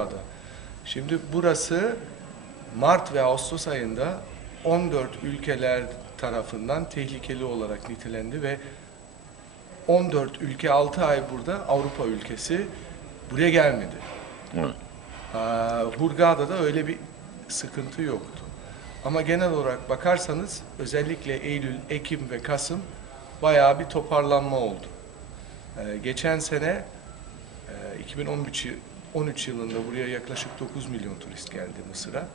Hurghada. Şimdi burası Mart ve Ağustos ayında 14 ülkeler tarafından tehlikeli olarak nitelendi ve 14 ülke 6 ay burada Avrupa ülkesi buraya gelmedi. Evet. Aa, Hurghada'da öyle bir sıkıntı yoktu. Ama genel olarak bakarsanız özellikle Eylül, Ekim ve Kasım bayağı bir toparlanma oldu. Ee, geçen sene e, 2013 yı- 13 yılında buraya yaklaşık 9 milyon turist geldi Mısır'a.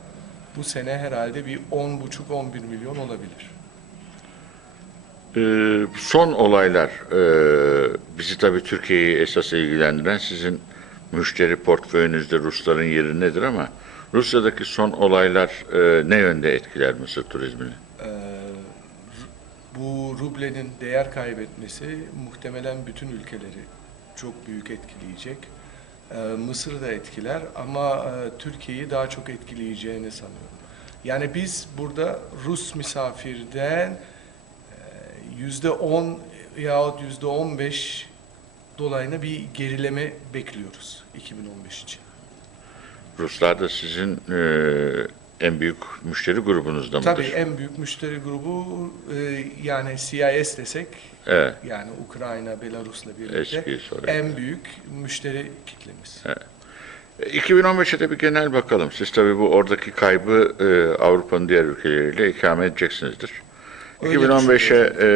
Bu sene herhalde bir 10,5-11 milyon olabilir. Ee, son olaylar e, bizi tabii Türkiye'yi esas ilgilendiren sizin müşteri portföyünüzde Rusların yeri nedir ama Rusya'daki son olaylar e, ne yönde etkiler Mısır turizmini? Ee, bu rublenin değer kaybetmesi muhtemelen bütün ülkeleri çok büyük etkileyecek. Ee, Mısır'ı da etkiler ama e, Türkiye'yi daha çok etkileyeceğini sanıyorum. Yani biz burada Rus misafirden e, yüzde 10 yahut yüzde 15 dolayına bir gerileme bekliyoruz 2015 için. Ruslar da sizin e, en büyük müşteri grubunuzda mıdır? Tabii en büyük müşteri grubu e, yani CIS desek Evet. yani Ukrayna, Belarus'la birlikte en büyük müşteri kitlemiz. E, 2015'e de bir genel bakalım. Siz tabii bu oradaki kaybı e, Avrupa'nın diğer ülkeleriyle ikame edeceksinizdir. Öyle 2015'e e,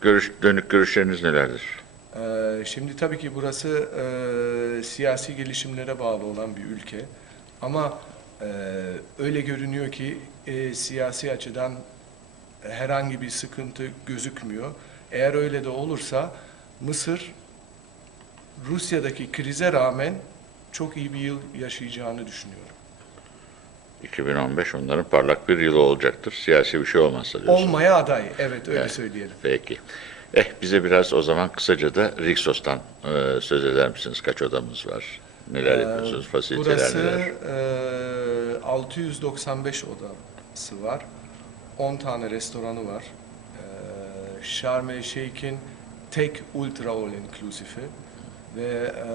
görüş, dönük görüşleriniz nelerdir? Ee, şimdi tabii ki burası e, siyasi gelişimlere bağlı olan bir ülke ama e, öyle görünüyor ki e, siyasi açıdan herhangi bir sıkıntı gözükmüyor. Eğer öyle de olursa Mısır Rusya'daki krize rağmen çok iyi bir yıl yaşayacağını düşünüyorum. 2015 onların parlak bir yılı olacaktır. Siyasi bir şey olmazsa diyorsunuz. Olmaya aday, evet öyle Evet. söyleyelim. Peki. Eh bize biraz o zaman kısaca da Rixos'tan e, söz eder misiniz? Kaç odamız var? Neler Ee, yapıyorsunuz? Fasiliteler Burası neler? e, 695 odası var. 10 tane restoranı var. E, Sharm el Sheikh'in tek ultra all inclusive'i ve e,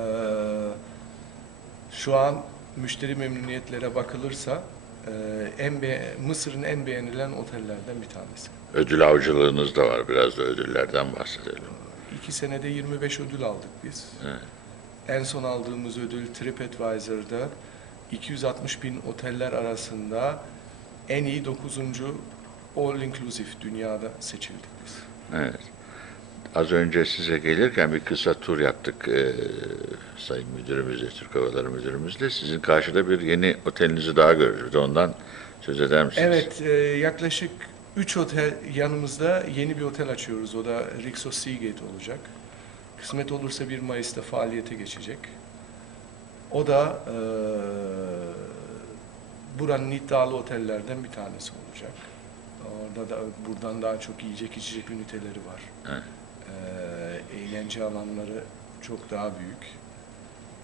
şu an müşteri memnuniyetlere bakılırsa e, en be- Mısır'ın en beğenilen otellerden bir tanesi. Ödül avcılığınız da var. Biraz da ödüllerden bahsedelim. İki senede 25 ödül aldık biz. Evet. En son aldığımız ödül TripAdvisor'da 260 bin oteller arasında en iyi 9. All Inclusive dünyada seçildik biz. Evet. Az önce size gelirken bir kısa tur yaptık e, Sayın Müdürümüzle, Türk Havaları Müdürümüzle. Sizin karşıda bir yeni otelinizi daha görürüz. Ondan söz eder misiniz? Evet, e, yaklaşık 3 otel yanımızda yeni bir otel açıyoruz. O da Rixos Seagate olacak. Kısmet olursa 1 Mayıs'ta faaliyete geçecek. O da e, buranın iddialı otellerden bir tanesi olacak. Orada da buradan daha çok yiyecek içecek üniteleri var. Evet. E, eğlence alanları çok daha büyük.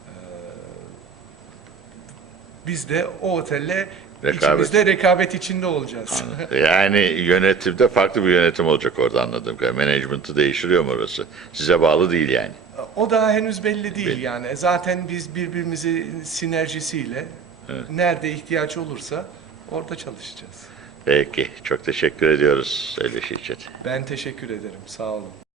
E, biz de o otelle Rekabet. ikimiz de rekabet içinde olacağız. Yani yönetimde farklı bir yönetim olacak orada anladığım kadarıyla. Management'ı değiştiriyor mu orası? Size bağlı değil yani. O daha henüz belli değil Belli. yani. Zaten biz birbirimizi sinerjisiyle Evet. nerede ihtiyaç olursa orada çalışacağız. Peki. Çok teşekkür ediyoruz söyleşi için. Ben teşekkür ederim. Sağ olun.